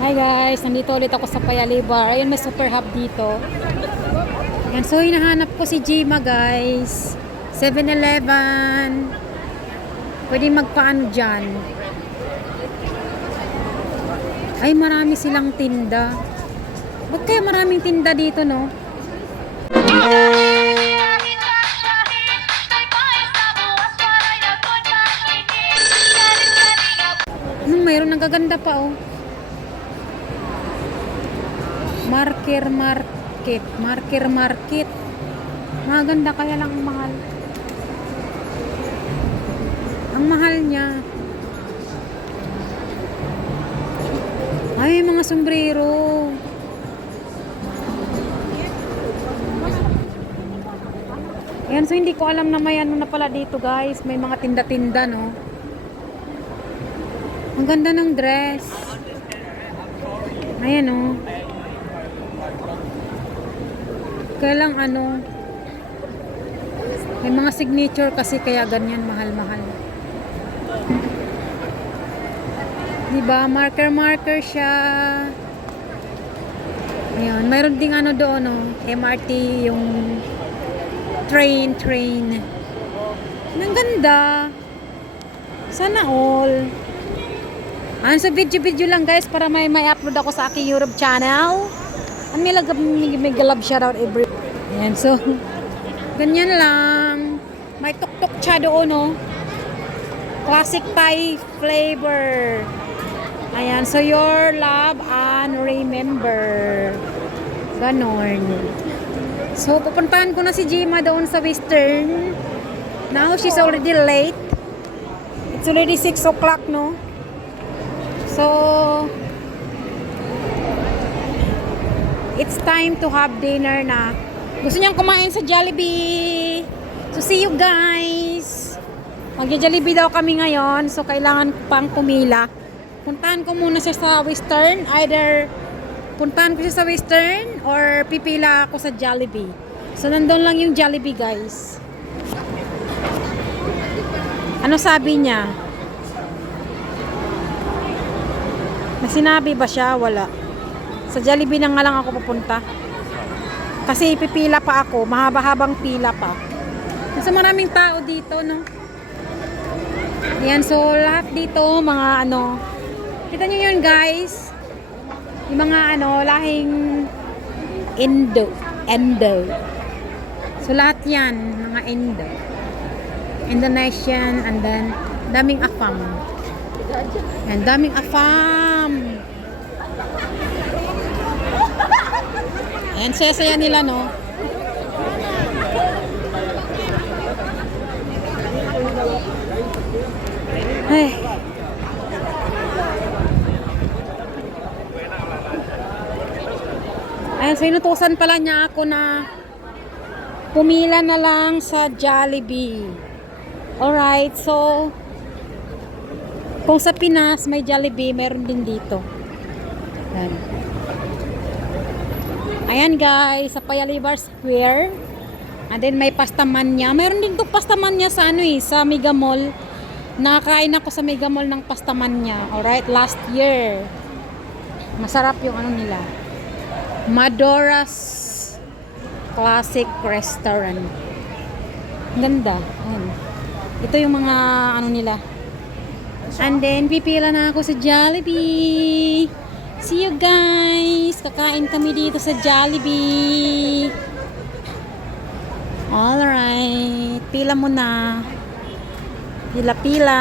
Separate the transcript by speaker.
Speaker 1: Hi guys, nandito ulit ako sa Payali Bar. Ayun, may super hub dito. Yan, so hinahanap ko si Jima guys. 7-Eleven. Pwede magpaano dyan. Ay, marami silang tinda. Ba't kaya maraming tinda dito, no? Anong mayroon? Nagaganda pa, oh. Marker market. Marker market. Maganda kaya lang ang mahal. Ang mahal niya. Ay, mga sombrero. Ayan, so hindi ko alam na may ano na pala dito guys. May mga tinda-tinda, no? Ang ganda ng dress. Ayan, oh. Kaya lang ano, may mga signature kasi kaya ganyan mahal-mahal. Diba? Marker-marker siya. Ayan. Mayroon ding ano doon, no? MRT, yung train, train. Ang ganda. Sana all. Ano sa video-video lang guys para may may upload ako sa aking YouTube channel. Ang may, may, may galab shoutout every. Ayan, so ganyan lang. May tuk-tuk siya doon, no? Classic Thai flavor. Ayan, so your love and remember. Ganon. So, pupuntahan ko na si Jima doon sa Western. Now, she's already late. It's already 6 o'clock, no? So, it's time to have dinner na. Gusto niyang kumain sa Jollibee. So, see you guys. Magja-Jollibee daw kami ngayon. So, kailangan pang pumila. Puntahan ko muna siya sa Western. Either puntahan ko siya sa Western or pipila ako sa Jollibee. So, nandun lang yung Jollibee, guys. Ano sabi niya? Na sinabi ba siya? Wala. Sa Jollibee na nga lang ako pupunta. Kasi pipila pa ako. Mahaba-habang pila pa. Kasi maraming tao dito, no? Yan, so lahat dito, mga ano, kita nyo yun guys, yung mga ano, lahing Indo, Endo. So lahat yan, mga Indo. Indonesian, and then, daming afam. Yan, daming afam. Ayan, saya-saya nila, no? Ay. Ayan, so inutusan pala niya ako na pumila na lang sa Jollibee. Alright, so kung sa Pinas may Jollibee, meron din dito. Ayan. Ayan guys, sa Payalibar Square. And then may pastamanya. Meron din to pastamanya sa ano eh, sa Mega Mall. Nakakain ako sa Mega Mall ng pastamanya. Alright, last year. Masarap yung ano nila. Madora's Classic Restaurant. Ganda. Ayan. Ito yung mga ano nila. And then, pipila na ako sa Jollibee. See you guys! Kakain kami dito sa Jollibee. Alright. Pila mo na. Pila-pila.